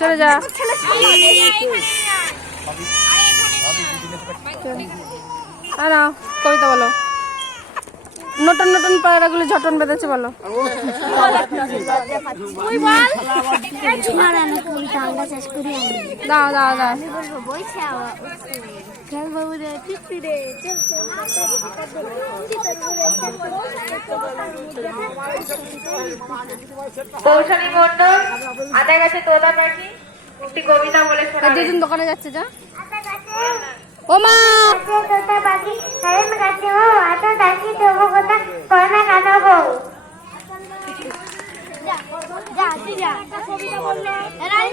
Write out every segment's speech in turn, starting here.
চলে যা। না কবিতা বলো। নতুন নতুন পায়রাগুলো ঝটন বেঁধেছে বলো। দাও দাও দাও। কৌশলী মন্ডল আদায় গেছে তোলা নাকি একটি কবিতা বলে শোনাবে। দুজন দোকানে যাচ্ছে যা। ও মা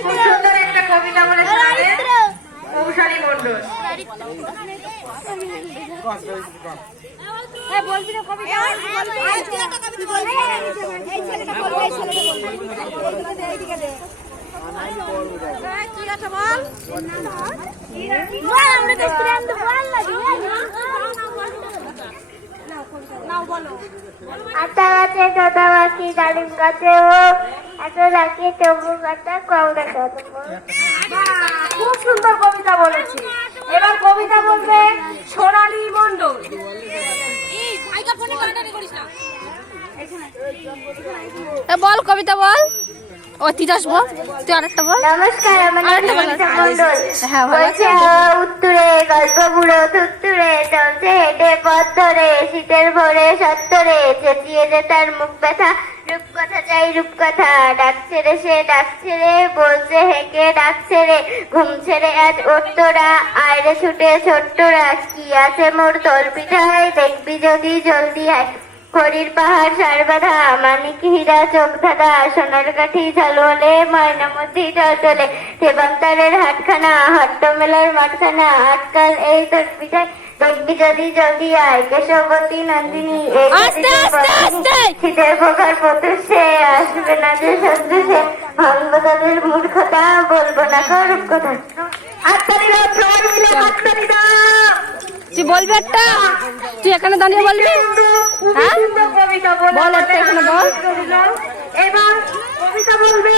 সুন্দর একটা কবিতা বলে শোনাবে কৌশলী মন্ডল। আতা গাছে তোতা পাখি ডালিম গাছে ও এত রাখি তবু গাছে কৌড়া গাছে। খুব সুন্দর কবিতা বলেছে। এবার কবিতা বলবে সোনালী মন্ডল। বল কবিতা বল। ও তিতাস বল, তুই আরেকটা বল। নমস্কার, আমার নাম কবিতা মন্ডল। হ্যাঁ ভালো আছে। বলছে উত্তরে গল্প বুড়ো থুত্তুরে চলছে হেঁটে পথ ধরে শীতের ভোরে সত্তরে চেঁচিয়ে যে তার মুখ ব্যথা রূপকথা চাই রূপকথা ডাকছে রে সে ডাকছে রে বলছে হেঁকে ডাকছে রে ঘুম ছেড়ে আজ ওত্তরা আয়রে ছুটে ছোট্টরা কি আছে মোর তোর পিঠায় দেখবি যদি জলদি আয় খড়ির পাহাড় সারবাধা মানিক হীরা চোখ ধাঁধা সোনার কাঠি ঝালওয়ালে ময়নামতি চলে সেবান্তারের হাটখানা হট্ট মেলার মাঠখানা আজকাল এই তোর পিঠায় দেখবি যদি জলদি আয় কেশবতী নন্দিনী শীতের পোকার পতুষে আসবে না যে সদ্যসে ভাঙবো তাদের মূর্খতা বলবো না করুপ কথা। আত্মারিরা প্রমাণ মিলে আত্মারিরা তুই বলবি একটা, তুই এখানে দাঁড়িয়ে বলবি। হ্যাঁ বল একটা এখানে বল। এবার কবিতা বলবে